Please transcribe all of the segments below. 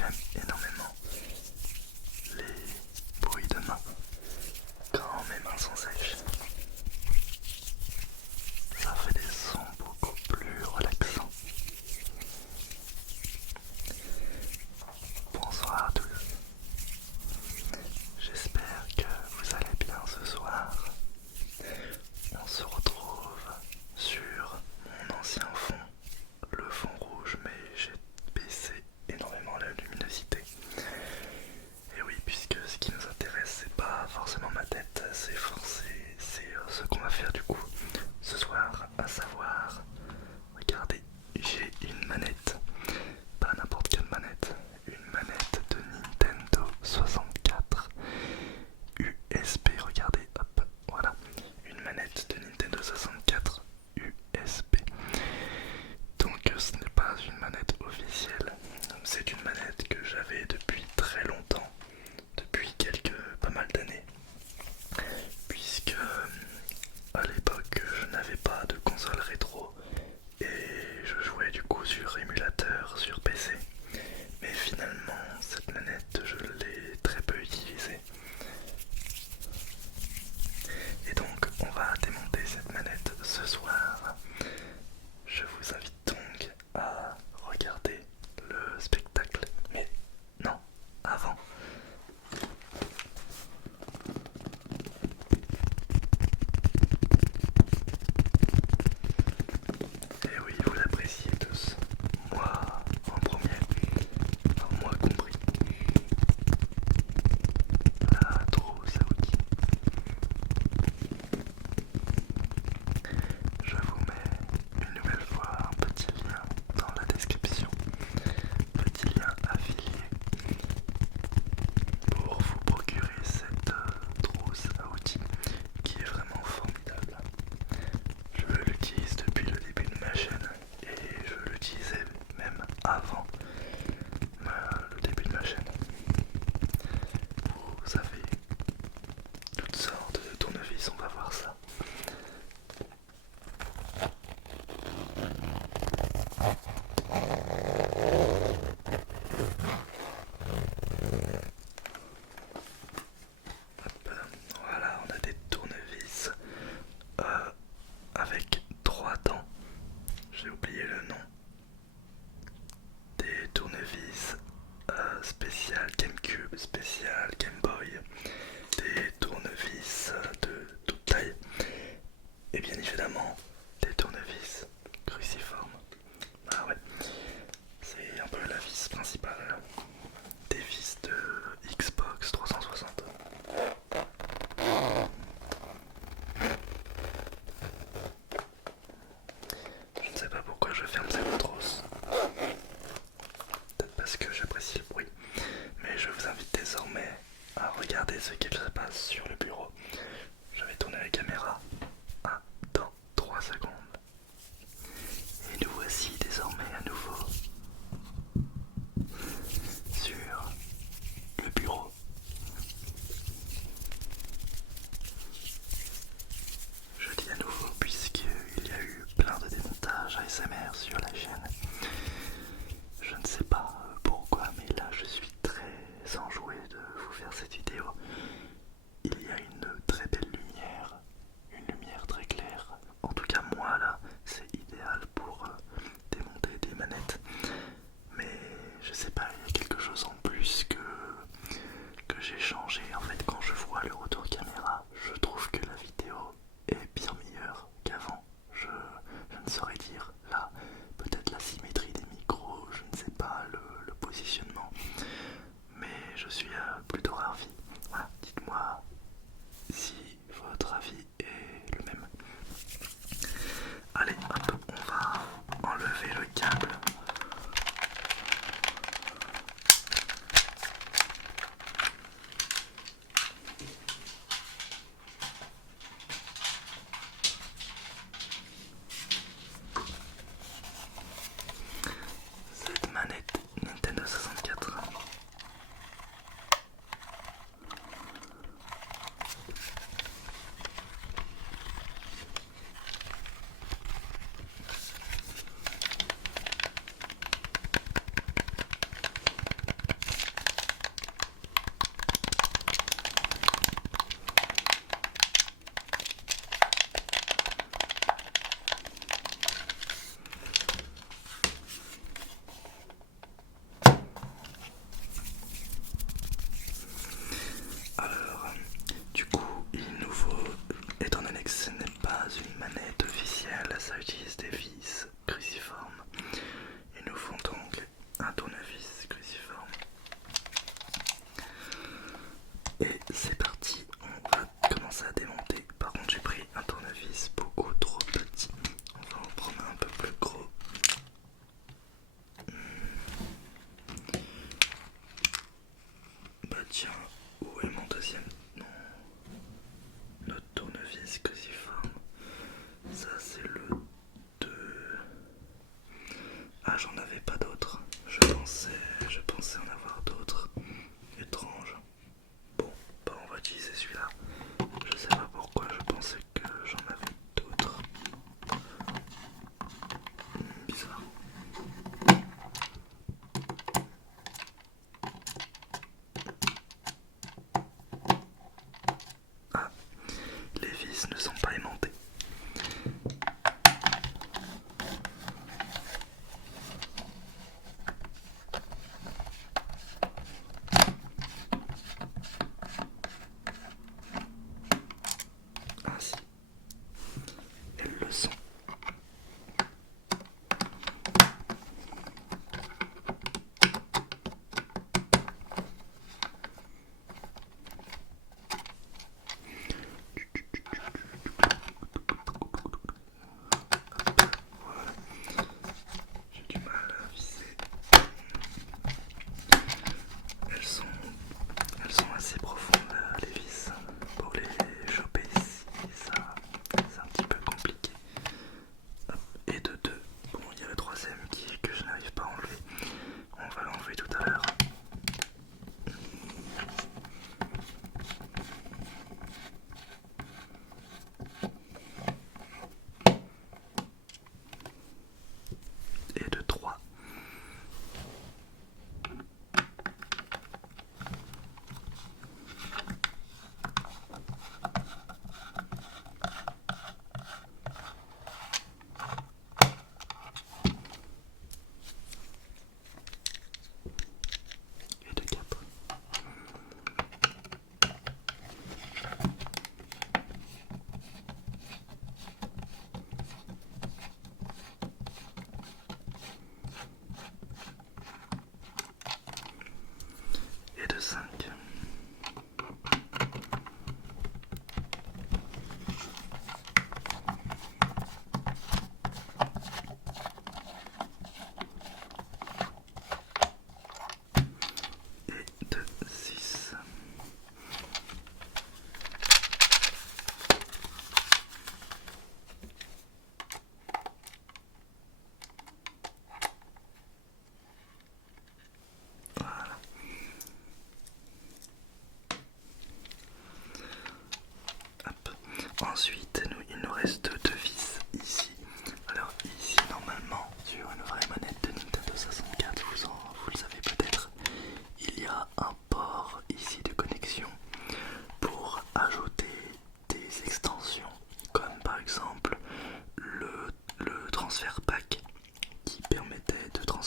j'aime énormément les bruits de main quand mes mains sont sèches. Ça fait des sons beaucoup plus relaxants. Bonsoir à tous. J'espère que vous allez bien ce soir. On se retrouve sur mon ancien fond, le fond rouge, mais j'ai baissé énormément la luminosité. Et oui, puisque ce qui nous intéresse, c'est pas forcément ma tête, c'est ce qu'on va faire du coup ce soir, à savoir, regardez, j'ai une manette, pas n'importe quelle manette, une manette de Nintendo 64 USB, regardez, hop, voilà, une manette de Nintendo 64 USB. Donc ce n'est pas une manette officielle, c'est une manette que j'avais depuis très longtemps, depuis pas mal d'années, puisque à l'époque je n'avais pas de console rétro et je jouais du coup sur émulateur sur PC. Mais finalement cette manette je l'ai très peu utilisée. Et donc on va démonter cette manette ce soir. Je vous invite donc à regarder le spectacle. Mais non, avant. Et oui, vous l'appréciez tous. Moi en premier, enfin, moi compris. La trousse à outils. Je vous mets une nouvelle fois un petit lien dans la description. Petit lien affilié pour vous procurer cette trousse à outils qui est vraiment formidable. Je l'utilise depuis le début de ma chaîne et je l'utilisais même avant le début de ma chaîne. Vous avez toutes sortes de tournevis, on va voir ça. Hop, voilà, on a des tournevis avec 3 dents. J'ai oublié le nom. Des tournevis spécial GameCube, spécial Game Boy, des tournevis de toute taille et bien évidemment des tournevis cruciformes. Ah ouais, c'est un peu la vis principale des vis de Xbox 360. Je ne sais pas pourquoi je ferme cette trousse. Peut-être parce que j'apprécie le bruit. Mais je vous invite désormais à regarder ce qu'il se passe sur le bureau. Je vais tourner la caméra dans 3 secondes. Et nous voici désormais à nouveau sur le bureau. Je dis à nouveau puisqu'il y a eu plein de démontages ASMR sur la chaîne. Je ne sais pas pourquoi, mais là je suis très enjoué de vous faire cette vidéo. Il y a une très belle lumière, une lumière très claire. En tout cas moi là, c'est idéal pour démonter des manettes. Mais je sais pas, il y a quelque chose en plus que j'ai changé. En fait, quand je vois le retour caméra, je trouve que la vidéo est bien meilleure qu'avant. Je ne saurais dire. Là, peut-être la symétrie des micros, je ne sais pas, le positionnement. Mais je suis plutôt ravi. Voilà.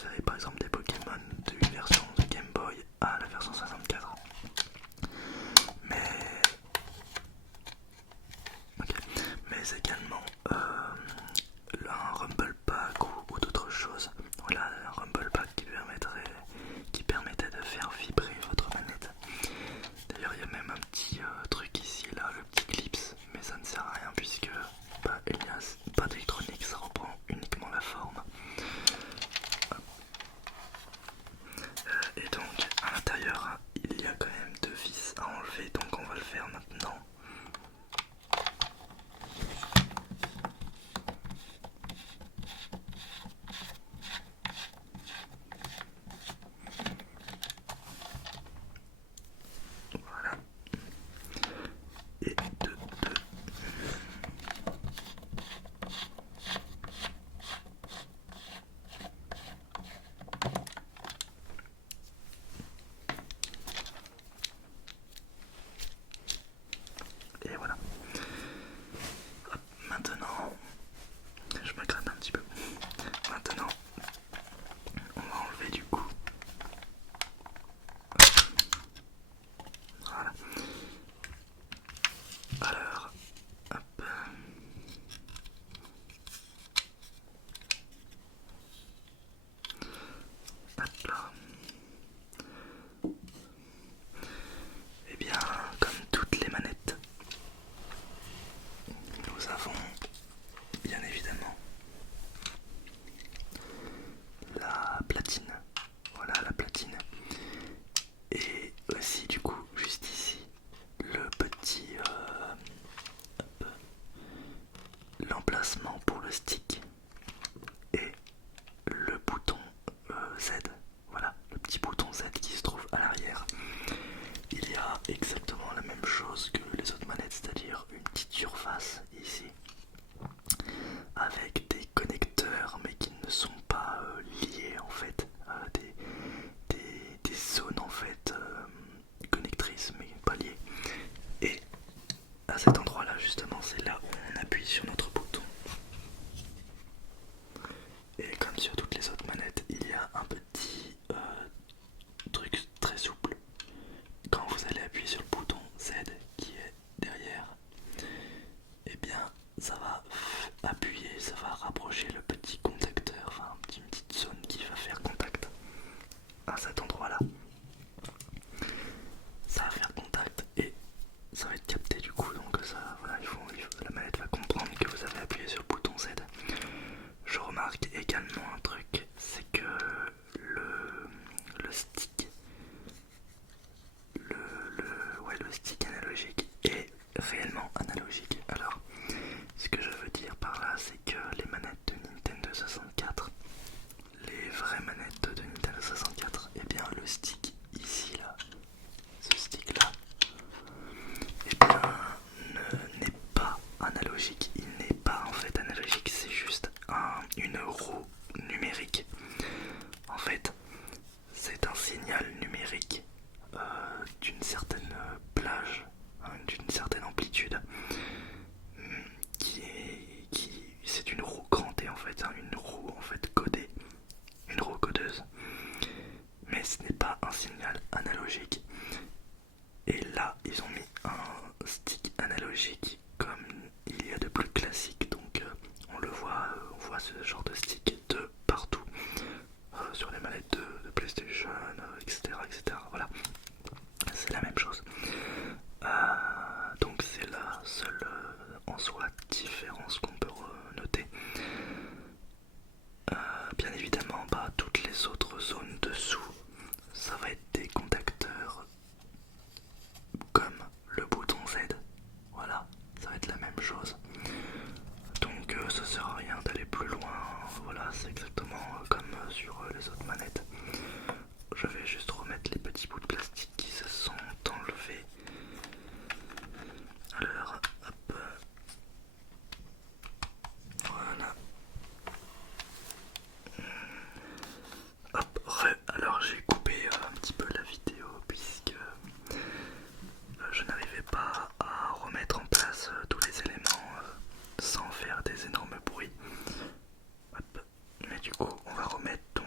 transférer par exemple des Pokémon d'une version de Game Boy à la version 64. Mais, okay. Mais également un Rumble Pack ou d'autres choses. Voilà, un Rumble Pack qui permettait de faire vibrer votre manette. D'ailleurs, il y a même un petit truc ici, là, le petit clips, mais ça ne sert à rien puisque il n'y a pas d'électronique, ça reprend uniquement la forme. Et donc, à l'intérieur, il y a quand même deux vis à enlever, donc on va le faire maintenant. Voilà. Et deux. Et voilà. Hop, maintenant, je me gratte un petit peu. Maintenant, on va enlever du coup. Voilà. Alors, hop. Hop là. Et bien, comme toutes les manettes, nous avons bien évidemment la platine. Voilà la platine. Et aussi du coup, juste ici, le petit l'emplacement pour le stick et le bouton Z. Voilà, le petit bouton Z qui se trouve à l'arrière. Il y a exactement la même chose que les autres manettes, c'est-à-dire une petite surface ici avec des connecteurs mais qui ne sont pas liés en fait, des zones en fait connectrices mais pas liées. Et à cet endroit là justement, c'est là où on appuie sur notre bouton. Et comme sur toutes les autres manettes, il y a un petit truc très souple. Quand vous allez appuyer sur le bouton Z qui est derrière, et bien ça va appuyer, ça va rapprocher le petit contacteur, enfin une petite zone qui va faire contact à cet endroit là. Ça va faire contact et ça va être capté du coup, donc ça, voilà, la manette va comprendre que vous avez appuyé sur le bouton Z. Je remarque également un truc, c'est que le stick, le stick analogique est réellement analogique. Alors, ce que je veux dire par là, c'est que les manettes de Nintendo 64, les vraies manettes de Nintendo 64, et bien le stick ici là, ce stick là, et bien n'est pas analogique. Il n'est pas en fait analogique, c'est juste une roue numérique. En fait, c'est un signal numérique d'une certaine plage, hein, d'une certaine amplitude, c'est une roue crantée en fait, hein, une roue en fait codée, une roue codeuse, mais ce n'est pas un signal analogique. Et là, ils ont mis un stick analogique comme il y a de plus classique, donc on voit ce genre de stick de partout, sur les manettes de PlayStation, etc., etc. Voilà, c'est la même chose. Donc c'est la seule en soi différence qu'on peut noter. Bien évidemment, toutes les autres zones dessous, ça va être des contacteurs comme le bouton Z. Voilà, ça va être la même chose. Donc ça sert à rien d'aller plus loin. Voilà, c'est exactement comme sur les autres manettes. Je vais juste remettre les petits bouts de plastique qui se sont enlevés. Alors, hop. Voilà. Hop, alors j'ai coupé un petit peu la vidéo puisque je n'arrivais pas à remettre en place tous les éléments sans faire des énormes bruits. Hop. Mais du coup, on va remettre donc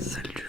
celle du